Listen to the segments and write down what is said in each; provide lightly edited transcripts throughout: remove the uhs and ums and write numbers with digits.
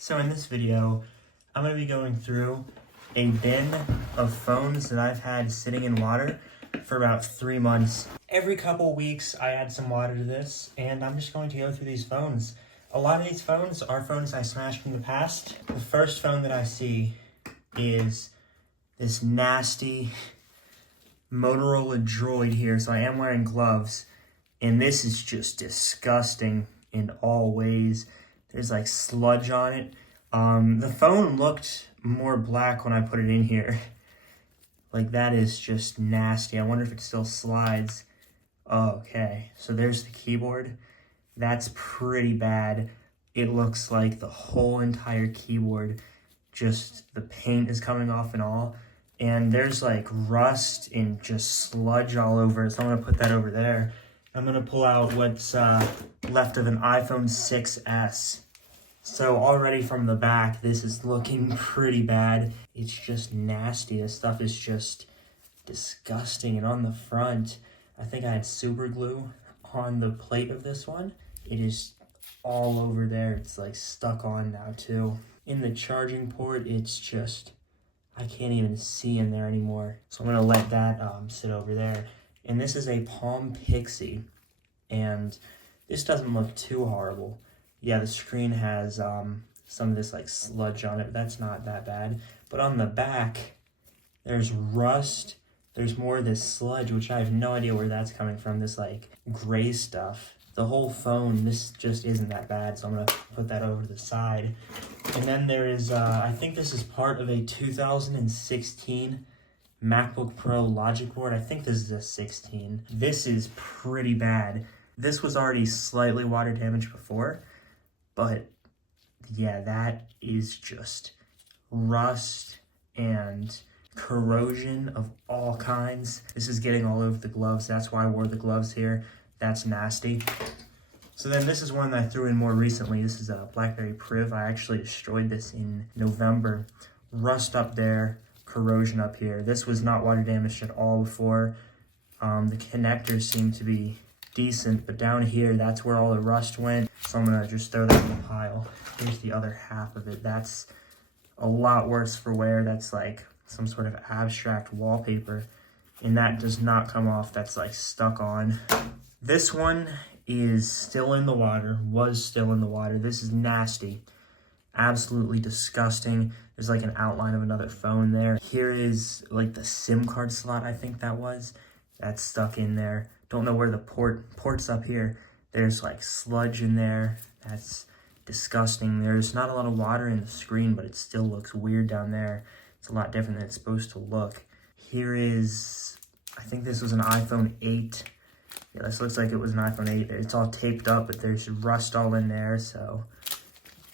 So in this video, I'm going to be going through a bin of phones that I've had sitting in water for about 3 months. Every couple weeks, I add some water to this, and I'm just going to go through these phones. A lot of these phones are phones I smashed in the past. The first phone that I see is this nasty Motorola Droid here, so I am wearing gloves, and this is just disgusting in all ways. There's like sludge on it. The phone looked more black when I put it in here. Like, that is just nasty. I wonder if it still slides. Okay, so there's the keyboard. That's pretty bad. It looks like the whole entire keyboard, just the paint is coming off and all. And there's like rust and just sludge all over it. So I'm gonna put that over there. I'm gonna pull out what's left of an iPhone 6S. So already from the back, this is looking pretty bad. It's just nasty. This stuff is just disgusting. And on the front, I think I had super glue on the plate of this one. It is all over there. It's like stuck on now too. In the charging port, it's just, I can't even see in there anymore. So I'm gonna let that sit over there. And this is a Palm Pixie, and this doesn't look too horrible. Yeah, the screen has some of this like sludge on it. That's not that bad. But on the back, there's rust. There's more of this sludge, which I have no idea where that's coming from. This like gray stuff. The whole phone, this just isn't that bad. So I'm gonna put that over to the side. And then there is, I think this is part of a 2016 MacBook Pro logic board. I think this is a 16. This is pretty bad. This was already slightly water damaged before, but yeah, that is just rust and corrosion of all kinds. This is getting all over the gloves. That's why I wore the gloves here. That's nasty. So then this is one that I threw in more recently. This is a BlackBerry Priv. I actually destroyed this in November. Rust up there, corrosion up here. This was not water damaged at all before. The connectors seem to be decent, but down here, that's where all the rust went. So I'm gonna just throw that in the pile. Here's the other half of it. That's a lot worse for wear. That's like some sort of abstract wallpaper, and that does not come off. That's like stuck on. This one is still in the water, was still in the water. This is nasty, absolutely disgusting. There's like an outline of another phone there. Here is like the SIM card slot, I think that was. That's stuck in there. Don't know where the port's up here. There's like sludge in there. That's disgusting. There's not a lot of water in the screen, but it still looks weird down there. It's a lot different than it's supposed to look. Here is, I think this was an iPhone 8. Yeah, this looks like it was an iPhone 8. It's all taped up, but there's rust all in there, so I'm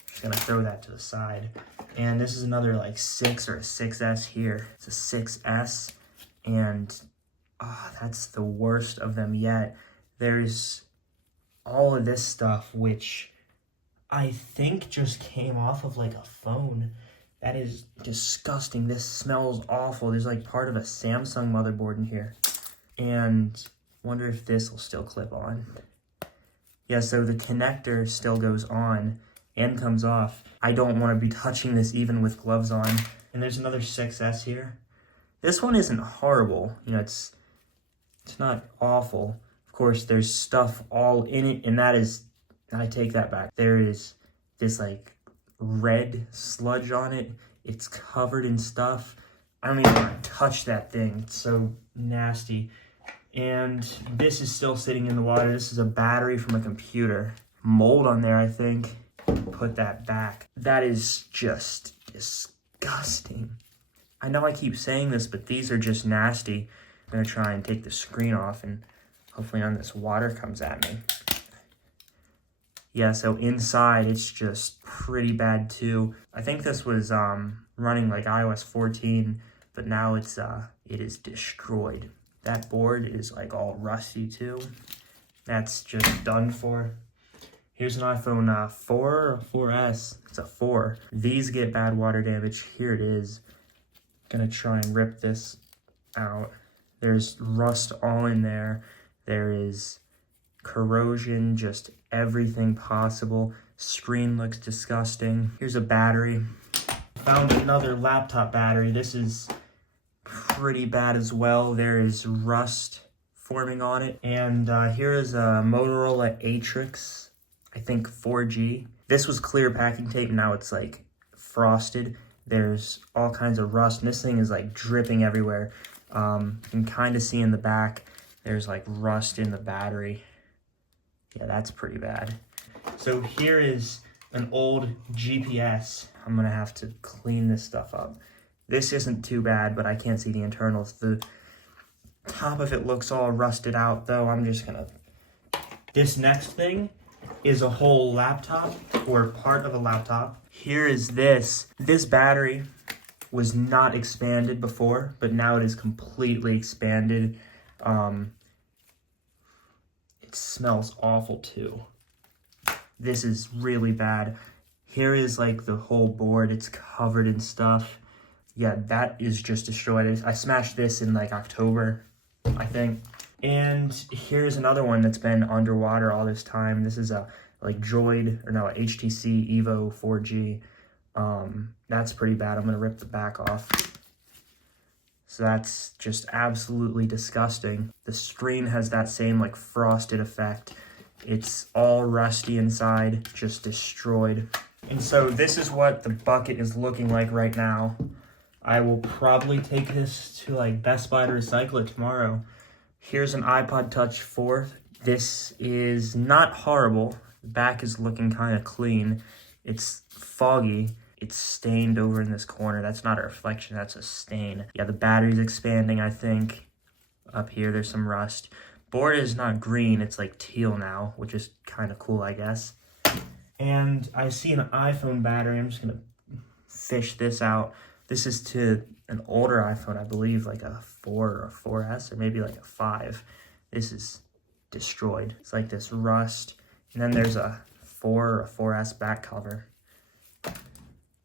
just gonna throw that to the side. And this is another like 6 or a 6S here. It's a 6S, and that's the worst of them yet. There's all of this stuff, which I think just came off of like a phone. That is disgusting. This smells awful. There's like part of a Samsung motherboard in here. And wonder if this will still clip on. Yeah, so the connector still goes on and comes off. I don't want to be touching this even with gloves on. And there's another 6S here. This one isn't horrible. You know, it's not awful. Of course, there's stuff all in it, and that is, I take that back. There is this like red sludge on it. It's covered in stuff. I don't even want to touch that thing. It's so nasty. And this is still sitting in the water. This is a battery from a computer. Mold on there, I think. Put that back. That is just disgusting. I know I keep saying this, but these are just nasty. I'm gonna try and take the screen off, and hopefully none of this water comes at me. Yeah, so inside it's just pretty bad too. I think this was running like iOS 14, but now it is destroyed. That board is like all rusty too. That's just done for. Here's an iPhone 4 or 4S. It's a 4. These get bad water damage. Here it is. Gonna try and rip this out. There's rust all in there. There is corrosion, just everything possible. Screen looks disgusting. Here's a battery. Found another laptop battery. This is pretty bad as well. There is rust forming on it. And here is a Motorola Atrix, I think 4G. This was clear packing tape, now it's like frosted. There's all kinds of rust, and this thing is like dripping everywhere. You can kind of see in the back, there's like rust in the battery. Yeah, that's pretty bad. So here is an old GPS. I'm gonna have to clean this stuff up. This isn't too bad, but I can't see the internals. The top of it looks all rusted out, though. I'm just gonna... This next thing is a whole laptop, or part of a laptop. Here is this. This battery was not expanded before, but now it is completely expanded. It smells awful too. This is really bad. Here is like the whole board. It's covered in stuff. Yeah, that is just destroyed. I smashed this in like October, I think. And here's another one that's been underwater all this time. This is a like Droid, or no, HTC Evo 4G. That's pretty bad. I'm gonna rip the back off. So that's just absolutely disgusting. The screen has that same like frosted effect. It's all rusty inside, just destroyed. And so this is what the bucket is looking like right now. I will probably take this to like Best Buy to recycle it tomorrow. Here's an iPod Touch 4. This is not horrible. The back is looking kind of clean. It's foggy. It's stained over in this corner. That's not a reflection, that's a stain. Yeah, the battery's expanding, I think. Up here, there's some rust. Board is not green, it's like teal now, which is kind of cool, I guess. And I see an iPhone battery. I'm just gonna fish this out. This is to an older iPhone, I believe, like a 4 or a 4S, or maybe like a 5. This is destroyed. It's like this rust. And then there's a 4 or a 4S back cover.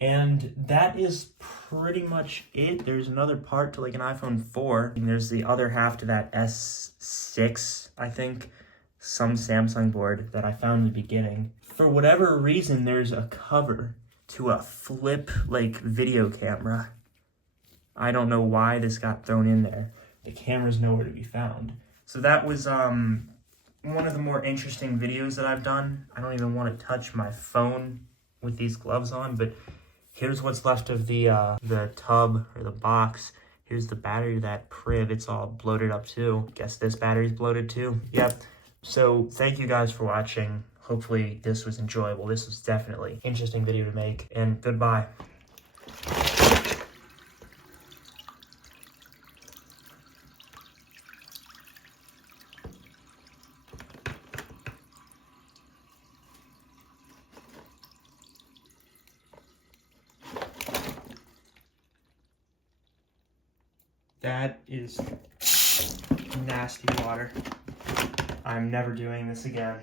And that is pretty much it. There's another part to like an iPhone 4. And there's the other half to that S6, I think. Some Samsung board that I found in the beginning. For whatever reason, there's a cover to a flip like video camera. I don't know why this got thrown in there. The camera's nowhere to be found. So that was one of the more interesting videos that I've done. I don't even want to touch my phone with these gloves on, but here's what's left of the tub or the box. Here's the battery of that Priv. It's all bloated up too. Guess this battery's bloated too. Yep. So thank you guys for watching. Hopefully this was enjoyable. This was definitely an interesting video to make, and goodbye. That is nasty water. I'm never doing this again.